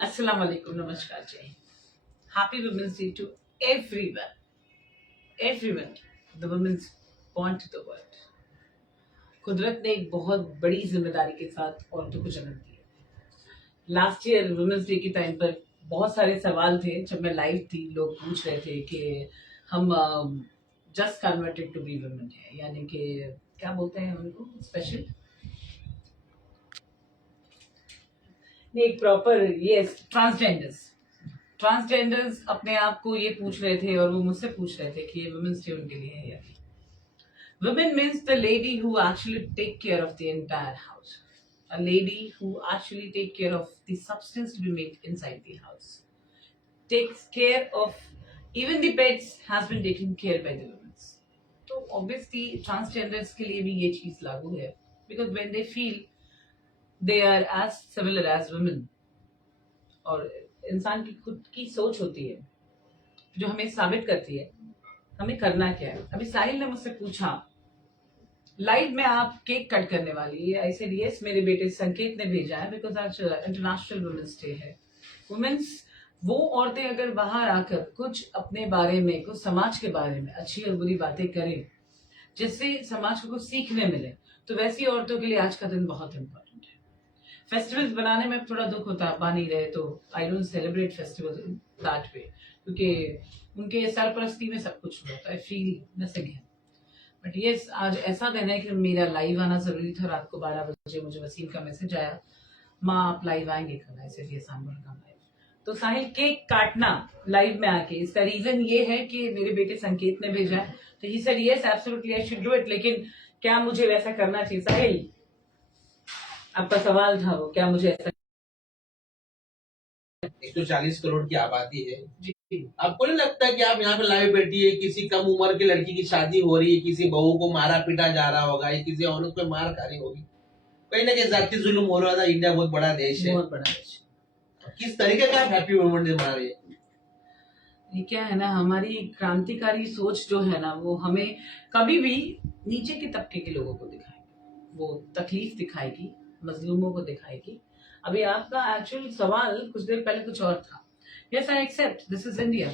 Assalamu alaikum, namaskar ji. Happy Women's Day to everyone. Everyone. The women's born to the world. कुदरत ने एक बहुत बड़ी जिम्मेदारी के साथ औरतों को जन्म दिया। लास्ट ईयर वुमेन्स डे के टाइम पर बहुत सारे सवाल थे। जब मैं लाइव थी, लोग पूछ रहे थे कि हम just converted to be women है, यानी कि क्या बोलते हैं उनको स्पेशल नहीं, प्रॉपर ये ट्रांसजेंडर्स अपने आप को ये पूछ रहे थे और वो मुझसे पूछ रहे थे कि ये वुमेन्स डे उनके लिए है या नहीं। Women means the lady who actually take care of the entire house. A lady who actually take care of the substance to be made inside the house. Takes care of even the pets has been taken care by the women. तो obviously transgenders के लिए भी ये चीज लागू है, because when they feel they are as similar as women, और इंसान की खुद की सोच होती है जो हमें साबित करती है हमें करना क्या है। अभी साहिल ने मुझसे पूछा लाइव में आप केक कट करने वाली है, ऐसे यस मेरे बेटे संकेत ने भेजा है, बिकॉज आज इंटरनेशनल वुमेन्स डे है। वुमेन्स वो औरतें अगर बाहर आकर कुछ अपने बारे में, कुछ समाज के बारे में अच्छी और बुरी बातें करें जिससे समाज को कुछ सीखने मिले, तो वैसी औरतों के लिए आज का दिन बहुत इंपॉर्टेंट है। फेस्टिवल्स बनाने में थोड़ा दुख होता है, बन नहीं रहे, तो I don't celebrate festival that way, क्योंकि उनके सरपरस्ती में सब कुछ होता है, फील मिसिंग है। बट ये आज ऐसा दिन है कि मेरा लाइव आना जरूरी था। रात को 12 बजे मुझे वसीम का मैसेज आया, माँ आप लाइव आएंगे कल, ऐसे लिए सामने का लाइव। तो साहिल केक काटना लाइव में आके, इसका रीजन ये है कि मेरे बेटे संकेत ने भेजा है, तो he said yes absolutely I should do it. लेकिन क्या मुझे वैसा करना चाहिए? साहिल आपका सवाल था वो, क्या मुझे ऐसा 140 करोड़ की आबादी है जी। आपको नहीं लगता कि आप यहाँ पे लाइव बैठिए, किसी कम उम्र की लड़की की शादी हो रही है, किसी बहू को मारा पीटा जा रहा होगा, या किसी औरत पे मार खा रही होगी, कहीं ना कहीं जाति जुल्म हो रहा था। इंडिया बहुत बड़ा देश है, बहुत बड़ा देश। किस तरीके का आप हैप्पी वुमेन डे मना रहे हैं? ये क्या है ना, हमारी क्रांतिकारी सोच जो है ना, वो हमें कभी भी नीचे के तबके के लोगों को दिखाएगी, वो तकलीफ दिखाएगी, मजलूमों को दिखाएगी। अभी आपका एक्चुअल सवाल कुछ देर पहले कुछ और था। Yes I accept this is India.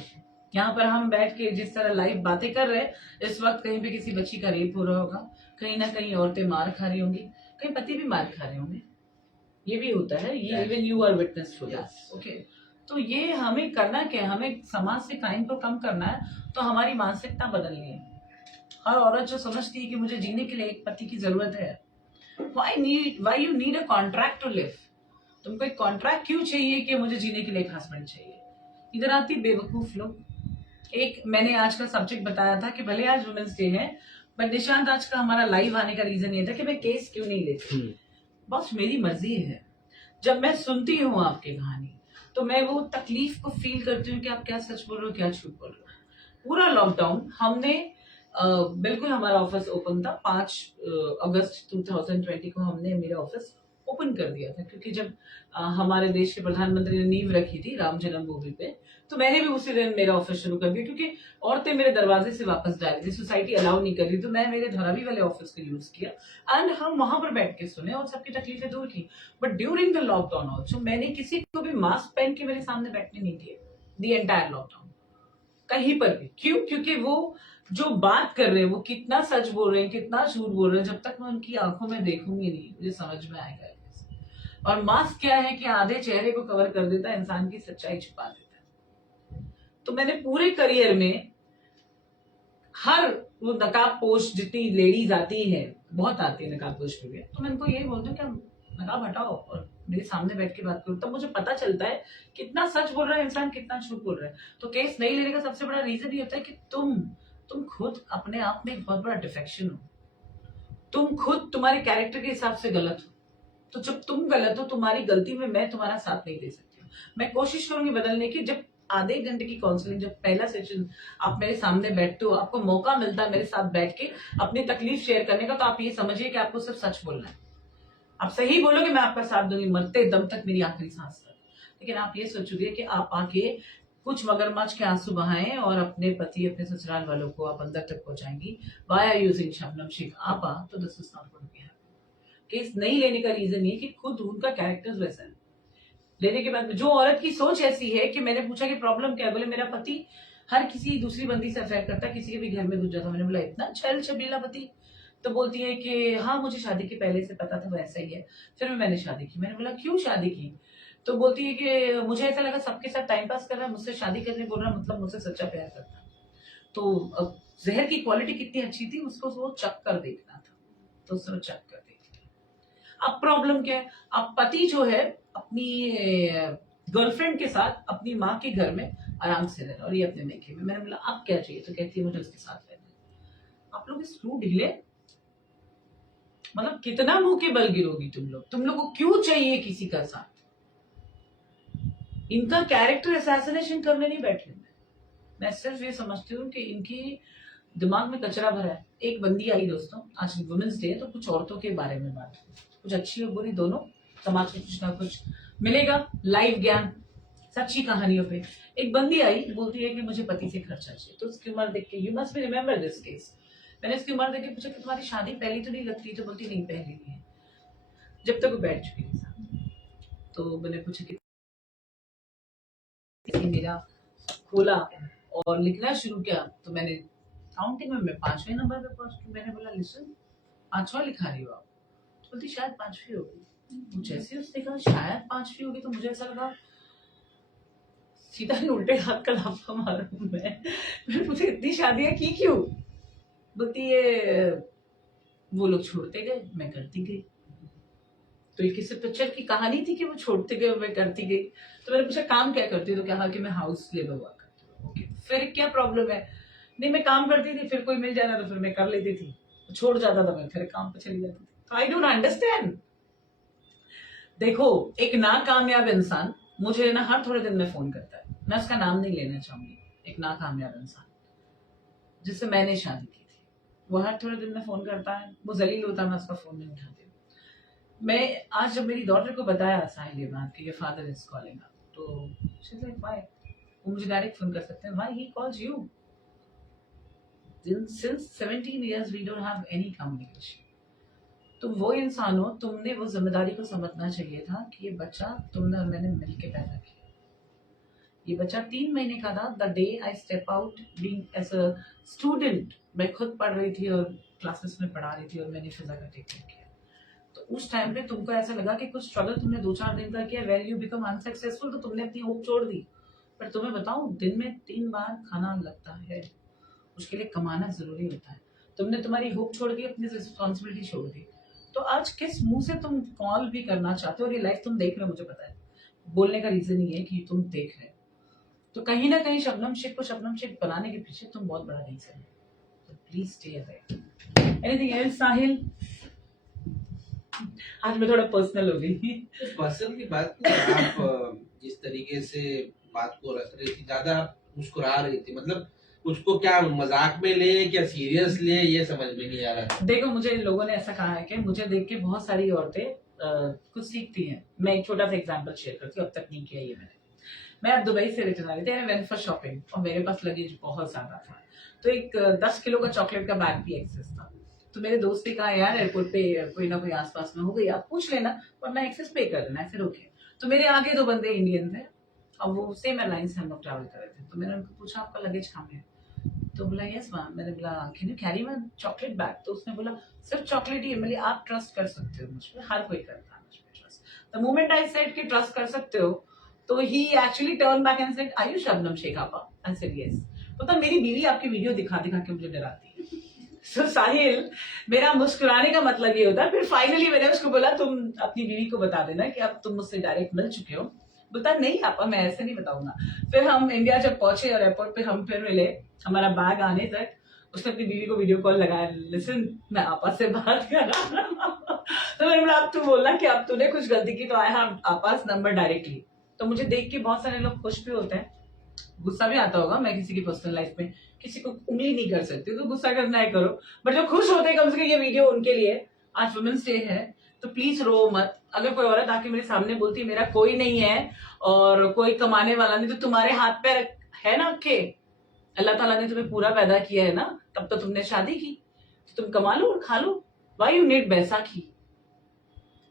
यहाँ पर हम बैठ के जिस तरह लाइव बातें कर रहे हैं, इस वक्त कहीं पे किसी बच्ची का रेप हो रहा होगा, कहीं ना कहीं औरतें मार खा रही होंगी, कहीं पति भी मार खा रहे होंगे, ये भी होता है। ये even you are witness to that. Okay, तो ये हमें करना क्या है? हमें समाज से क्राइम को कम करना है, तो हमारी मानसिकता बदलनी है। हर औरत जो समझती है कि मुझे जीने के लिए एक पति की जरूरत है, why you need a contract to live? तुमको एक कॉन्ट्रैक्ट क्यों चाहिए कि मुझे जीने के लिए एक हस्बैंड चाहिए? इधर आती बेवकूफ लोग। एक मैंने आज का सब्जेक्ट बताया था कि भले आज वुमेन्स डे है, बट निशांत आज का हमारा लाइव आने का रीजन ये था कि मैं केस क्यों नहीं लेती। बस मेरी मर्जी है। जब मैं सुनती हूँ आपकी कहानी, तो मैं वो तकलीफ को फील करती हूँ कि आप क्या सच बोल रहे हो, क्या झूठ बोल रहे हो। पूरा लॉकडाउन हमने बिल्कुल, हमारा ऑफिस ओपन था। 5 अगस्त 2020 को हमने मेरा ऑफिस ओपन कर दिया था, क्योंकि जब हमारे देश के प्रधानमंत्री ने नींव रखी थी राम जन्मभूमि पे, तो मैंने भी उसी दिन मेरा ऑफिस शुरू कर दिया, क्योंकि औरतें मेरे दरवाजे से वापस जा रही थी, सोसाइटी अलाउ नहीं कर रही, तो मैं मेरे धारावी वाले ऑफिस को यूज किया एंड हम वहां पर बैठ के सुने और सबकी तकलीफें दूर की। But during the lockdown also मैंने किसी को भी मास्क पहन के मेरे सामने बैठने नहीं दिए, दी एंटायर लॉकडाउन, कहीं पर भी। क्यों? क्योंकि वो जो बात कर रहे हैं वो कितना सच बोल रहे हैं, कितना झूठ बोल रहे हैं, जब तक मैं उनकी आंखों में देखूंगी नहीं मुझे समझ में आएगा। और मास्क क्या है कि आधे चेहरे को कवर कर देता है, इंसान की सच्चाई छुपा देता है। तो मैंने पूरे करियर में हर वो नकाब पोश जितनी लेडीज आती है, बहुत आती है नकाब पोश में, तो मैं इनको यही बोलती हूँ कि नकाब हटाओ और मेरे सामने बैठ के बात करो, तब मुझे पता चलता है कितना सच बोल रहा है इंसान, कितना झूठ बोल रहा है। तो केस नहीं लेने का सबसे बड़ा रीजन ये होता है कि तुम खुद अपने आप में एक बहुत बड़ा डिफेक्शन हो। तुम खुद तुम्हारे कैरेक्टर के हिसाब से गलत हो, तो जब तुम गलत हो, तुम्हारी गलती में मैं तुम्हारा साथ नहीं दे सकती हूँ। मैं कोशिश करूंगी बदलने की। जब आधे घंटे की काउंसलिंग, जब पहला सेशन आप मेरे सामने बैठते हो, आपको मौका मिलता है मेरे साथ बैठ के अपनी तकलीफ शेयर करने का, तो आप ये समझिए कि आपको सिर्फ सच बोलना है। आप सही बोलोगे, मैं आपका साथ दूंगी मरते दम तक, मेरी आखिरी सांस तक। लेकिन आप ये सोचोगे कि आप आके कुछ मगरमच्छ के आंसू बहाएं और अपने पति, अपने ससुराल वालों को आप अंदर तक पहुंचाएंगी वाया यूजिंग शबनम शेख आपा, तो this is not going to be happen. Case नहीं लेने का रीजन ये कि खुद उनका कैरेक्टर वैसा है। लेने के बाद जो औरत की सोच ऐसी है कि मैंने पूछा कि प्रॉब्लम क्या है, बोले मेरा पति हर किसी दूसरी बंदी से अफेयर करता है, किसी के भी घर में घुस जाता। मैंने बोला इतना छल छबीला पति? तो बोलती है कि हाँ मुझे शादी के पहले से पता था वो ऐसा ही है, फिर मैंने शादी की। मैंने बोला क्यों शादी की? तो बोलती है कि मुझे ऐसा लगा सबके साथ टाइम पास कर रहा है, मुझसे शादी करने बोल रहा, मतलब मुझसे सच्चा प्यार करता। तो अब जहर की क्वालिटी कितनी अच्छी थी उसको वो चख कर देखना था, तो उसने चख कर देखा। अब प्रॉब्लम क्या है, अब पति जो है अपनी गर्लफ्रेंड के साथ अपनी माँ के घर में आराम से रह रहा और ये अपने मेके में। मैंने बोला अब क्या चाहिए? तो कहती है मुझे उसके साथ रहना है। आप लोग स्क्रू ढीले, मतलब कितना मुंह के बल गिरोगी तुम लोग को क्यों चाहिए किसी का साथ? इनका कैरेक्टर असैसिनेशन करने नहीं बैठे मैं सिर्फ ये समझती हूँ कि इनकी दिमाग में कचरा भरा है। एक बंदी आई दोस्तों, आज वुमेन्स डे है तो कुछ औरतों के बारे में बात, कुछ अच्छी और बुरी दोनों, समाज को कुछ ना कुछ मिलेगा, लाइव ज्ञान सच्ची कहानियों पे। एक बंदी आई बोलती है कि मुझे पति से खर्चा चाहिए। तो उसकी उम्र देख के, you must be remember this case, मैंने उसकी उम्र देख के पूछा कि तुम्हारी शादी पहली तो नहीं लगती? तो बोलती नहीं पहली नहीं है, जब तक वो बैठ चुकी थी साथ। तो मैंने पूछा कि मेरा खोला और लिखना शुरू किया तो मैंने काउंटिंग में मैं 5वें नंबर पे पहुंची। मैंने बोला लिसन 5वां लिखा रही हो आप? तो बोलती शायद 5वीं होगी। जैसे उसने कहा शायद 5वीं होगी तो मुझे ऐसा लगा सीधा ही उल्टे हाथ का लाफा मारूं मैं मुझे इतनी शादियां की क्यों? बोलती है वो लोग छोड़ते गए मैं करती गई। तो ये किसी पिक्चर की कहानी थी कि वो छोड़ते गए और मैं करती गई। तो मैंने पूछा काम क्या करती हूँ? तो कहा कि मैं हाउस लेबर हुआ करती हूँ। ओके, फिर क्या प्रॉब्लम है? नहीं मैं काम करती थी, फिर कोई मिल जाना तो फिर मैं कर लेती थी, छोड़ जाता था मैं फिर काम पे चली जाती थी। तो आई डोंट अंडरस्टैंड। देखो एक नाकामयाब इंसान मुझे ना हर थोड़े दिन में फोन करता है, मैं उसका नाम नहीं लेना चाहूंगी। एक नाकामयाब इंसान जिससे मैंने शादी की थी, वो हर थोड़े दिन में फोन करता है, वो जलील होता है, मैं उसका फोन नहीं उठाती। मैं आज जब मेरी डॉटर को बताया साहिल ये बात कि your father is calling up, तो शी सेड व्हाई? वो मुझे डायरेक्ट फोन कर सकते हैं, why he calls you? Since 17 years we don't have any communication। तुम वो इंसान हो, तुमने वो जिम्मेदारी को समझना चाहिए था कि ये बच्चा तुमने और मैंने मिलके पैदा किया। ये बच्चा 3 महीने का था the day I step out being as a student. मैं खुद पढ़ रही थी और क्लासेस में पढ़ा रही थी और मैंने फिजा का टेक केयर किया। तो उस टाइम पे तुमको ऐसा लगा कि कुछ स्ट्रगल तुमने 2-4 दिन का किया, वेर यू बिकम अनसक्सेसफुल, तो तुमने अपनी होप छोड़ दी। पर तुम्हें बताऊं दिन में 3 बार खाना लगता है, उसके लिए कमाना जरूरी होता है। तुमने तुम्हारी होप छोड़ दी, अपनी रिस्पॉन्सिबिलिटी छोड़ दी। तो आज किस मुंह से तुम कॉल भी करना चाहते हो? और ये लाइफ तुम देख रहे हो, मुझे पता है बोलने का रीजन ही है कि तुम देख रहे हो। तो कहीं ना कहीं शबनम शेख को शबनम शेख बनाने के पीछे तुम बहुत बड़ा रीजन है। तो please stay away. Anything else Sahil? आज मैं थोड़ा पर्सनल हो गई। पर्सन की बात नहीं, आप जिस तरीके से बात को रख रही थी, ज्यादा आप मुस्कुरा रही थी, मतलब उसको क्या मजाक में ले क्या सीरियस ले, ये समझ में नहीं आ रहा था। देखो मुझे लोगों ने ऐसा कहा है कि मुझे देख के बहुत सारी औरतें कुछ सीखती हैं। मैं एक छोटा सा एग्जांपल शेयर करती हूँ, अब तक नहीं किया ये मैंने। मैं अब दुबई से रिटर्न आ रही थी, आई वेंट फॉर शॉपिंग और मेरे पास लगेज बहुत ज्यादा था। तो एक 10 किलो का चॉकलेट का बैग भी एक्सेस था। तो मेरे दोस्त ने कहा यार एयरपोर्ट पे कोई ना कोई आसपास में हो गई, आप पूछ लेना वरना एक्सेस पे कर देना। फिर ओके। तो मेरे आगे 2 बंदे इंडियन थे और वो सेम एयरलाइन से हम लोग ट्रैवल कर रहे थे। तो मैंने उनको पूछा आपका लगेज कहाँ है? तो बोला यस मैम। मैंने बोला can you carry one chocolate bag? तो उसने बोला सिर्फ चॉकलेट ही? बोले आप ट्रस्ट कर सकते हो मुझ पे, हर कोई करता है मुझ पे trust. The moment I said कि ट्रस्ट कर सकते हो, तो he actually turn back and said are you Shabnam Shaikh आपा? I said yes. पता मेरी बीवी आपकी वीडियो दिखा दिखा के मुझे डराती है। सो साहिल, मेरा मुस्कुराने का मतलब ये होता है। फिर फाइनली मैंने उसको बोला तुम अपनी बीवी को बता देना कि अब तुम मुझसे डायरेक्ट मिल चुके हो। बोलता नहीं आपा मैं ऐसे नहीं बताऊंगा। फिर हम इंडिया जब पहुंचे और एयरपोर्ट पे हम फिर मिले, हमारा बैग आने तक उसने अपनी बीवी को वीडियो कॉल लगाया, लिसन मैं आपा से बात कर रहा हूं। तो मैंने बोला अब तू बोलना कि अब तूने कुछ गलती की तो आई हैव आपास नंबर डायरेक्टली। तो मुझे देख के बहुत सारे लोग खुश भी होते हैं, गुस्सा भी आता होगा। मैं किसी की पर्सनल लाइफ में किसी को उंगली नहीं कर सकती, तो गुस्सा करना है करो, बट जो खुश होते हैं कम से कम ये वीडियो उनके लिए। आज वुमेन्स डे है तो प्लीज रो मत। अगर कोई औरत आके मेरे सामने बोलती है मेरा कोई नहीं है और कोई कमाने वाला नहीं, तो तुम्हारे हाथ पैर है ना के, अल्लाह ताला ने तुम्हें पूरा पैदा किया है ना, तब तो तुमने शादी की, तो तुम कमा लो और खा लो। Why you need baisakhi?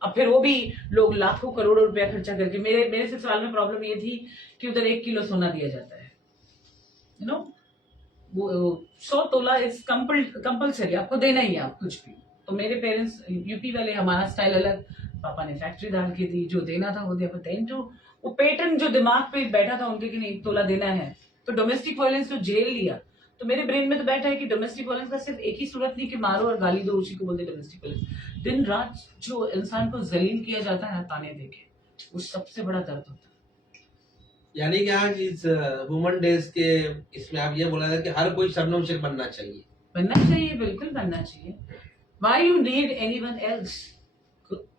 अब फिर वो भी लोग लाखों करोड़ों रुपया खर्चा करके, मेरे ससुराल में प्रॉब्लम ये थी कि उधर 1 किलो सोना दिया जाता है, यू नो, वो 100 तोला इज कंपल्सरी, आपको देना ही है, आप कुछ भी। तो मेरे पेरेंट्स यूपी वाले, हमारा स्टाइल अलग, पापा ने फैक्ट्री डाल के दी, जो देना था वो दिया। बट देन जो वो पैटर्न जो दिमाग पे बैठा था उनके कि नहीं 1 तोला देना है, तो डोमेस्टिक वायलेंस तो जेल लिया। तो मेरे ब्रेन में तो बैठा है कि डोमेस्टिक वायलेंस का सिर्फ एक ही सूरत नहीं कि मारो और गाली दो, उसी को बोलते डोमेस्टिक वायलेंस। दिन रात जो इंसान को जलील किया जाता है ना ताने देके, वो सबसे बड़ा दर्द होता है। यानी कि आज इस वुमेन डेज के इसमें आप ये बोला था कि हर कोई शबनम शेख बनना चाहिए। बनना चाहिए, बिल्कुल बनना चाहिए। Y you need anyone else?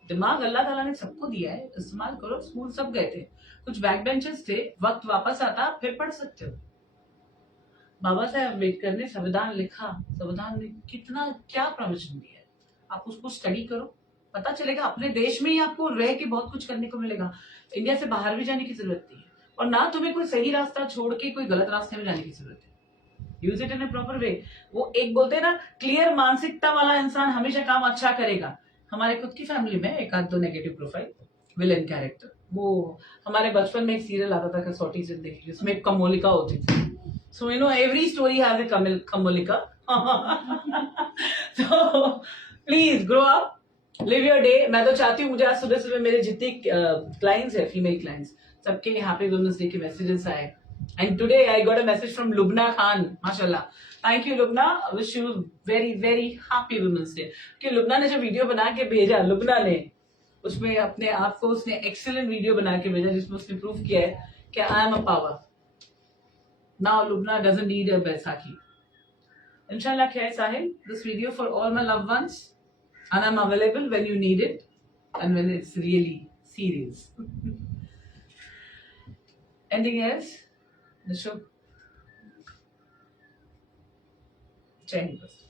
दिमाग अल्लाह ताला ने सबको दिया है, इस्तेमाल करो। स्कूल सब गए थे, कुछ बैक बेंचर्स थे, वक्त वापस आता फिर पढ़ सकते हो। बाबा साहेब अम्बेडकर ने संविधान लिखा, संविधान में कितना क्या प्रोविजन दिया है, आप उसको स्टडी करो, पता चलेगा। अपने देश में ही आपको रह के बहुत कुछ करने को मिलेगा, इंडिया से बाहर भी जाने की जरूरत नहीं है, और ना तुम्हें कोई सही रास्ता छोड़ के कोई गलत रास्ते में जाने की जरूरत है। Use it in A proper way. वो एक बोलते हैं ना, क्लियर मानसिकता वाला इंसान हमेशा काम अच्छा करेगा। हमारे खुद की फैमिली में एक आध दो नेगेटिव प्रोफाइल, विलेन कैरेक्टर। वो हमारे बचपन में एक सीरियल आता था कसौटी जिंदगी, उसमें एक कमोलिका होती थी। So you know every story has a Komolika. तो please grow up, live your day. मैं तो चाहती हूँ, मुझे आज सुबह सुबह मेरे जितने क्लाइंट्स है, फीमेल क्लाइंट्स, सबके हैप्पी वुमेन्स डे के मैसेजेस आए। And today I got a message from Lubna Khan. माशाल्लाह, thank you Lubna. Wish you very very happy Women's Day. कि लुबना ने जो वीडियो बना के भेजा, लुबना ने उसमें अपने आप को उसने एक्सीलेंट वीडियो बना के भेजा, जिसमें उसने प्रूफ किया है कि I am a power. Now Lubna doesn't need a baisakhi. इंशाल्लाह खैर Sahil, this video for all my loved ones, and I'm available when you need it and when it's really serious. Anything else? Nishuk? Jai Hind.